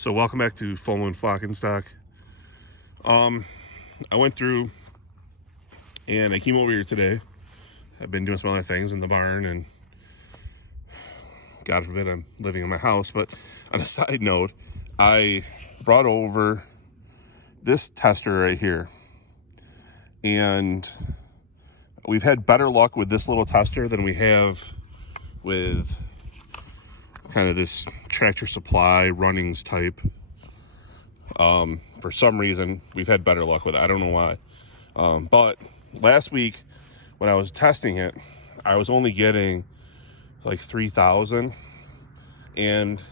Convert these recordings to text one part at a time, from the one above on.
So welcome back to Full Moon Flock and Stock. I went through and I came over here today. I've been doing some other things in the barn, and God forbid I'm living in my house. But on a side note, I brought over this tester right here, and we've had better luck with this little tester than we have with kind of this Tractor Supply Runnings type. For some reason, we've had better luck with it. I don't know why. But last week when I was testing it, I was only getting like 3,000, and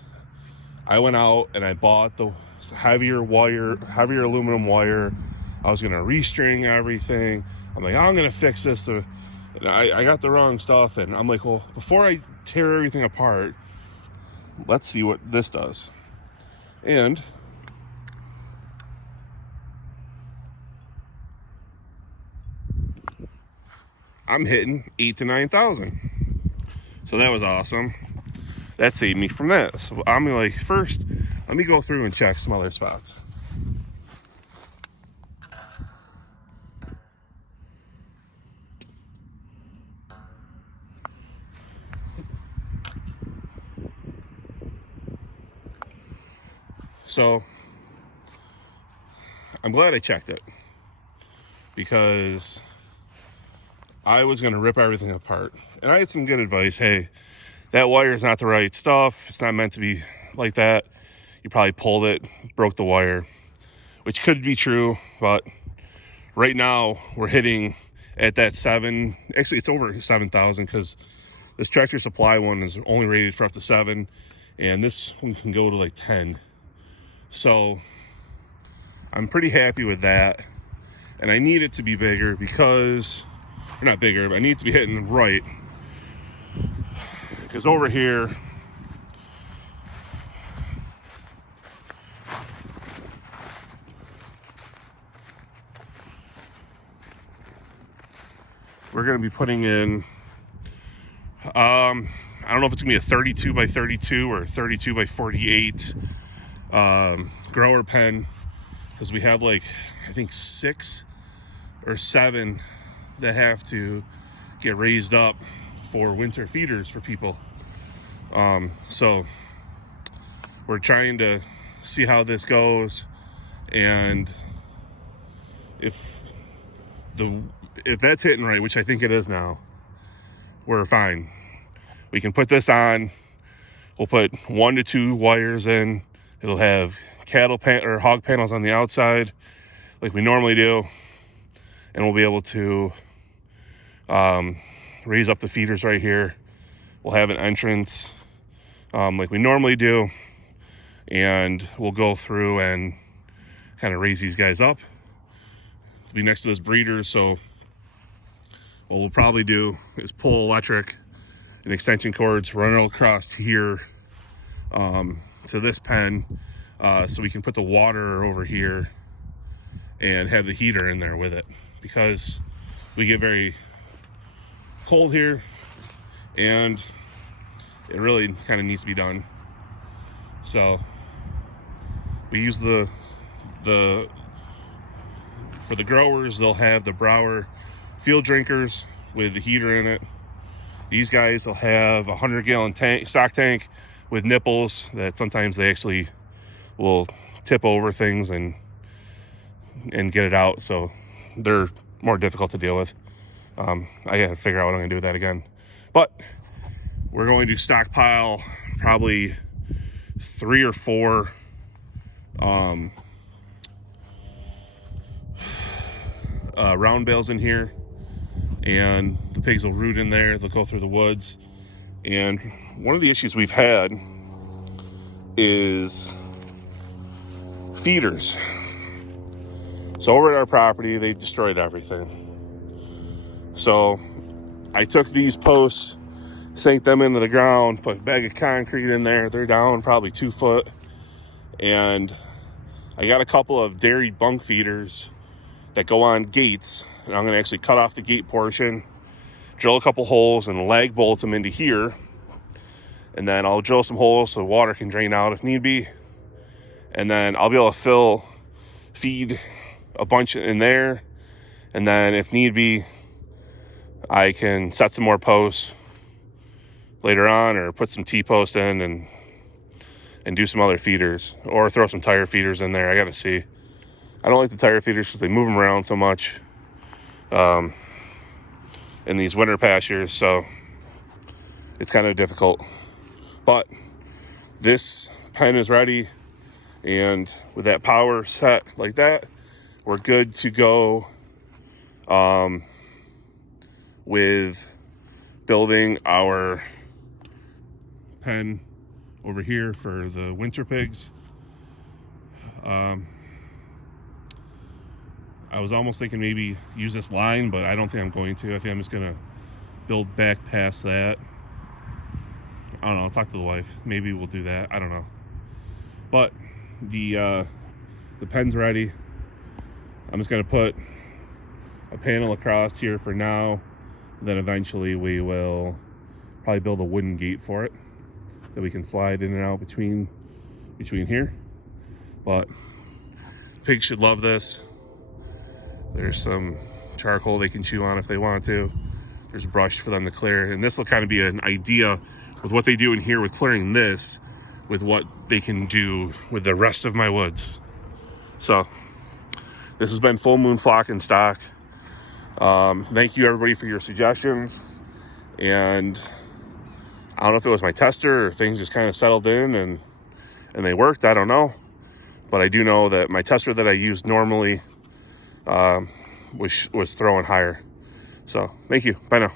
I went out and I bought the heavier aluminum wire. I was gonna restring everything. I'm like, I'm gonna fix this. And I got the wrong stuff, and I'm like, well, before I tear everything apart, let's see what this does. And I'm hitting 8,000 to 9,000. So that was awesome. That saved me from that. So I'm like, first, let me go through and check some other spots. So I'm glad I checked it, because I was going to rip everything apart. And I had some good advice. Hey, that wire is not the right stuff. It's not meant to be like that. You probably pulled it, broke the wire, which could be true. But right now we're hitting at that 7. Actually, it's over 7,000, because this Tractor Supply one is only rated for up to 7. And this one can go to like 10. So I'm pretty happy with that. And I need it to be bigger, because, or not bigger, but I need it to be hitting right. Because over here, we're going to be putting in, I don't know if it's going to be a 32 by 32 or 32 by 48 grower pen, because we have like, I think 6 or 7 that have to get raised up for winter feeders for people. So we're trying to see how this goes, and if that's hitting right, which I think it is now, we're fine. We can put this on. We'll put 1 to 2 wires in. It'll have hog panels on the outside like we normally do, and we'll be able to raise up the feeders right here. We'll have an entrance like we normally do, and we'll go through and kind of raise these guys up. It'll be next to those breeders, so what we'll probably do is pull electric and extension cords, run it across here to this pen, so we can put the water over here and have the heater in there with it, because we get very cold here and it really kind of needs to be done. So we use the for the growers, they'll have the Brower field drinkers with the heater in it. These guys will have a 100-gallon stock tank with nipples that sometimes they actually will tip over things and get it out, so they're more difficult to deal with. I gotta figure out what I'm gonna do with that again. But we're going to stockpile probably 3 or 4 round bales in here, and the pigs will root in there. They'll go through the woods. And one of the issues we've had is feeders. So over at our property, they've destroyed everything. So I took these posts, sank them into the ground, put a bag of concrete in there. They're down probably 2 foot. And I got a couple of dairy bunk feeders that go on gates. And I'm going to actually cut off the gate portion, drill a couple holes, and lag bolt them into here. And then I'll drill some holes so water can drain out if need be. and then I'll be able to feed a bunch in there, and then if need be, I can set some more posts later on, or put some T-posts in and do some other feeders, or throw some tire feeders in there. I gotta see. I don't like the tire feeders because they move them around so much in these winter pastures, so it's kind of difficult. But this pen is ready, and with that power set like that, we're good to go with building our pen over here for the winter pigs. I was almost thinking maybe use this line, but I don't think I'm going to. I think I'm just gonna build back past that. I don't know, I'll talk to the wife. Maybe we'll do that, I don't know. But the pen's ready. I'm just gonna put a panel across here for now. Then eventually we will probably build a wooden gate for it that we can slide in and out between here. But pigs should love this. There's some charcoal they can chew on if they want to. There's brush for them to clear, and this will kind of be an idea with what they do in here with clearing this, with what they can do with the rest of my woods. So this has been Full Moon Flock and Stock. Thank you everybody for your suggestions, and I don't know if it was my tester or things just kind of settled in and they worked. I don't know, but I do know that my tester that I use normally was throwing higher. So thank you. Bye now.